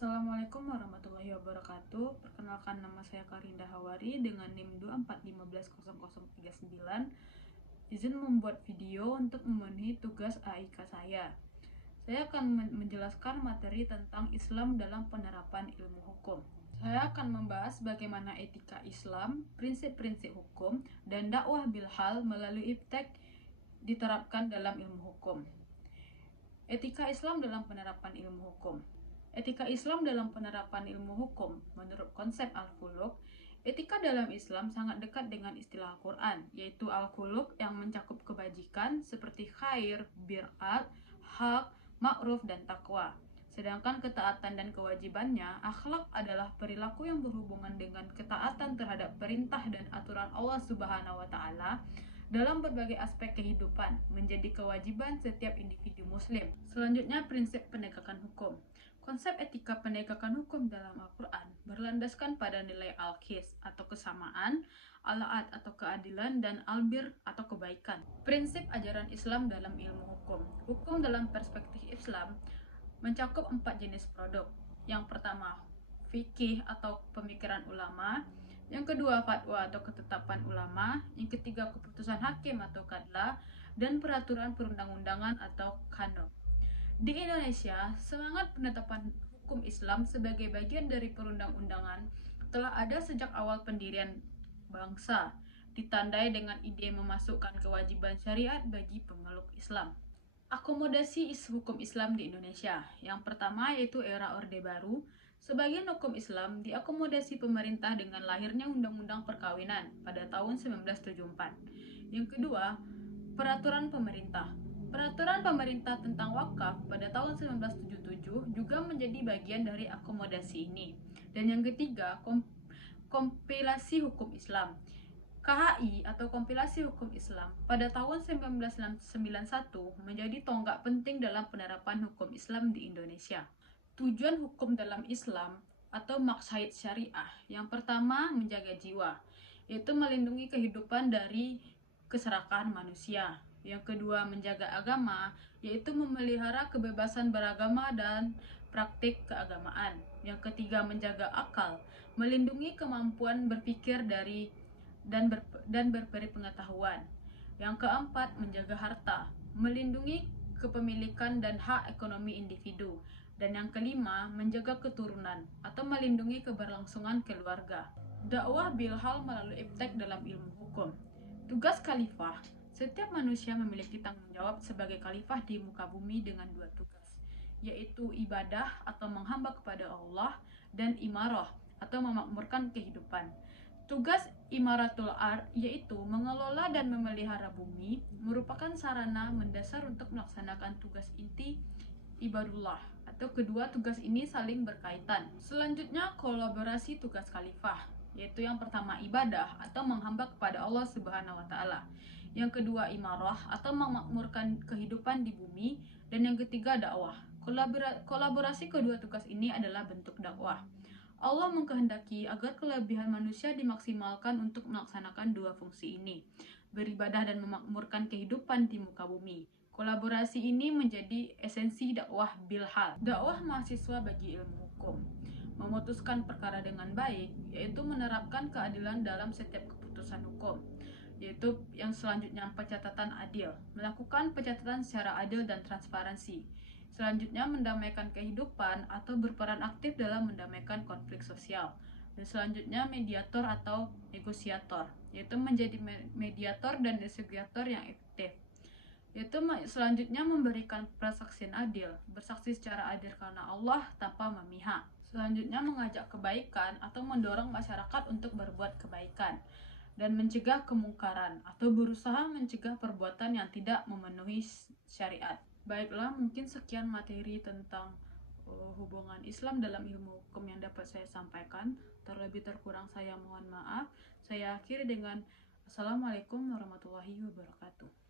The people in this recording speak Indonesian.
Assalamualaikum warahmatullahi wabarakatuh. Perkenalkan, nama saya Karinda Hawari dengan NIM 245110039. Izin membuat video untuk memenuhi tugas AIK saya. Saya akan menjelaskan materi tentang Islam dalam penerapan ilmu hukum. Saya akan membahas bagaimana etika Islam, prinsip-prinsip hukum, dan dakwah bilhal melalui iptek diterapkan dalam ilmu hukum. Etika Islam dalam penerapan ilmu hukum. Etika Islam dalam penerapan ilmu hukum. Menurut konsep Al-Khuluq, etika dalam Islam sangat dekat dengan istilah Al-Quran, yaitu Al-Khuluq yang mencakup kebajikan seperti khair, bir'at, hak, ma'ruf, dan takwa. Sedangkan ketaatan dan kewajibannya, akhlak adalah perilaku yang berhubungan dengan ketaatan terhadap perintah dan aturan Allah Subhanahu wa Ta'ala dalam berbagai aspek kehidupan, menjadi kewajiban setiap individu muslim. Selanjutnya, prinsip penegakan hukum. Konsep etika penegakan hukum dalam Al-Quran berlandaskan pada nilai al-qis atau kesamaan, al-'adl atau keadilan, dan al-bir atau kebaikan. Prinsip ajaran Islam dalam ilmu hukum. Hukum dalam perspektif Islam mencakup 4 jenis produk. Yang pertama, fikih atau pemikiran ulama. Yang kedua, fatwa atau ketetapan ulama. Yang ketiga, keputusan hakim atau qadla, dan peraturan perundang-undangan atau kanun. Di Indonesia, semangat penetapan hukum Islam sebagai bagian dari perundang-undangan telah ada sejak awal pendirian bangsa, ditandai dengan ide memasukkan kewajiban syariat bagi pemeluk Islam. Akomodasi hukum Islam di Indonesia. Yang pertama yaitu era Orde Baru. Sebagian hukum Islam diakomodasi pemerintah dengan lahirnya Undang-Undang Perkawinan pada tahun 1974. Yang kedua, peraturan pemerintah. Peraturan pemerintah tentang wakaf pada tahun 1977 juga menjadi bagian dari akomodasi ini. Dan yang ketiga, kompilasi hukum Islam. KHI atau Kompilasi Hukum Islam pada tahun 1991 menjadi tonggak penting dalam penerapan hukum Islam di Indonesia. Tujuan hukum dalam Islam atau maqsaid syariah. Yang pertama, menjaga jiwa, yaitu melindungi kehidupan dari keserakahan manusia. Yang kedua, menjaga agama, yaitu memelihara kebebasan beragama dan praktik keagamaan. Yang ketiga, menjaga akal, melindungi kemampuan berpikir dan berberi pengetahuan. Yang keempat, menjaga harta, melindungi kepemilikan dan hak ekonomi individu. Dan yang kelima, menjaga keturunan atau melindungi keberlangsungan keluarga. Dakwah bilhal melalui iptek dalam ilmu hukum. Tugas khalifah. Setiap manusia memiliki tanggung jawab sebagai khalifah di muka bumi dengan 2 tugas, yaitu ibadah atau menghamba kepada Allah, dan imarah atau memakmurkan kehidupan. Tugas imaratul ard yaitu mengelola dan memelihara bumi merupakan sarana mendasar untuk melaksanakan tugas inti ibadullah, atau kedua tugas ini saling berkaitan. Selanjutnya, kolaborasi tugas khalifah, yaitu yang pertama ibadah atau menghamba kepada Allah Subhanahu wa Ta'ala. Yang kedua imarah atau memakmurkan kehidupan di bumi, dan yang ketiga dakwah. Kolaborasi kedua tugas ini adalah bentuk dakwah. Allah mengkehendaki agar kelebihan manusia dimaksimalkan untuk melaksanakan 2 fungsi ini, beribadah dan memakmurkan kehidupan di muka bumi. Kolaborasi ini menjadi esensi dakwah bilhal. Dakwah mahasiswa bagi ilmu hukum. Memutuskan perkara dengan baik, yaitu menerapkan keadilan dalam setiap keputusan hukum. Yaitu yang selanjutnya, pencatatan adil. Melakukan pencatatan secara adil dan transparansi. Selanjutnya, mendamaikan kehidupan atau berperan aktif dalam mendamaikan konflik sosial. Dan selanjutnya, mediator atau negosiator, yaitu menjadi mediator dan negosiator yang efektif. Yaitu selanjutnya, memberikan persaksian adil, bersaksi secara adil karena Allah tanpa memihak. Selanjutnya, mengajak kebaikan atau mendorong masyarakat untuk berbuat kebaikan, dan mencegah kemungkaran atau berusaha mencegah perbuatan yang tidak memenuhi syariat. Baiklah, mungkin sekian materi tentang hubungan Islam dalam ilmu hukum yang dapat saya sampaikan. Terlebih terkurang saya mohon maaf. Saya akhiri dengan Assalamualaikum warahmatullahi wabarakatuh.